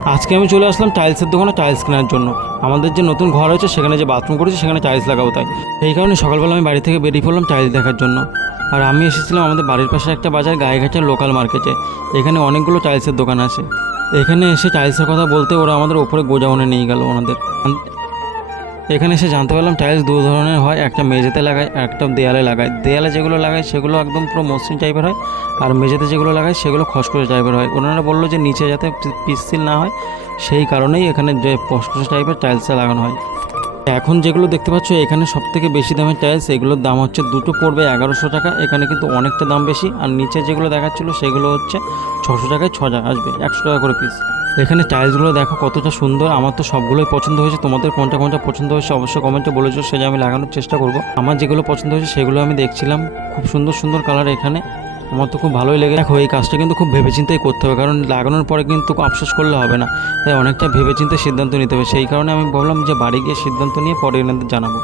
আজকে আমি চলে আসলাম টাইলসের দোকানে টাইলস কেনার জন্য। আমাদের যে নতুন ঘর হয়েছে সেখানে যে বাথরুম করেছে সেখানে টাইলস লাগাবো, তাই এই কারণে সকালবেলা আমি বাড়ি থেকে বেরিয়ে পড়লাম টাইলস দেখার জন্য। আর আমি এসেছিলাম আমাদের বাড়ির পাশে একটা বাজার গায়েঘাটের লোকাল মার্কেটে। এখানে অনেকগুলো টাইলসের দোকান আছে। এখানে এসে টাইলসের কথা বলতে ওরা আমাদের ওপরে গোডাউনে নিয়ে গেল ওনাদের। এখানে এসে জানতে পারলাম টাইলস দু ধরনের হয়, একটা মেঝেতে লাগায় আর একটা দেয়ালে লাগায়। দেয়ালে যেগুলো লাগায় সেগুলো একদম পুরো মসৃণ টাইপের হয়, আর মেঝেতে যেগুলো লাগায় সেগুলো খসখসে টাইপের হয়। ওনারা বললো যে নিচে যাতে পিচ্ছিল না হয়, সেই কারণেই এখানে যে খসখসে টাইপের টাইলসটা লাগানো হয়। এখন যেগুলো দেখতে পাচ্ছ এখানে সবথেকে বেশি দামের টাইলস, এগুলোর দাম হচ্ছে দুটো পড়বে 1100 টাকা। এখানে কিন্তু অনেকটা দাম বেশি। আর নিচে যেগুলো দেখাচ্ছিলো সেগুলো হচ্ছে 600 টাকায় 6 আসবে, 100 টাকা করে পিস। এখানে টাইলসগুলো দেখো কতটা সুন্দর। আমার তো সবগুলোই পছন্দ হয়েছে। তোমাদের কোনটা কোনটা পছন্দ হয়েছে অবশ্যই কমেন্টে বলেছো, সেটা আমি লাগানোর চেষ্টা করব। আমার যেগুলো পছন্দ হয়েছে সেগুলো আমি দেখছিলাম। খুব সুন্দর সুন্দর কালার এখানে, আমার তো খুব ভালোই লেগে। দেখো এই কাজটা কিন্তু খুব ভেবেচিন্তেই করতে হবে, কারণ লাগানোর পরে কিন্তু আফসোস করলে হবে না। তাই অনেকটা ভেবেচিন্তে সিদ্ধান্ত নিতে হবে। সেই কারণে আমি ভাবলাম যে বাড়ি গিয়ে সিদ্ধান্ত নিয়ে পরে এনাদের জানাবো।